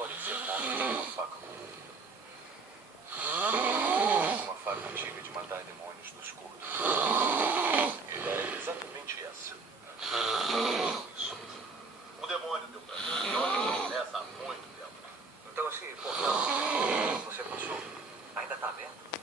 podem ser mortos com uma faca comum. Uma faca antiga de matar demônios do escuro. É exatamente essa. Isso. O demônio deu pra mim. Olha, começa há muito tempo. Então esse portão que você passou ainda está aberto?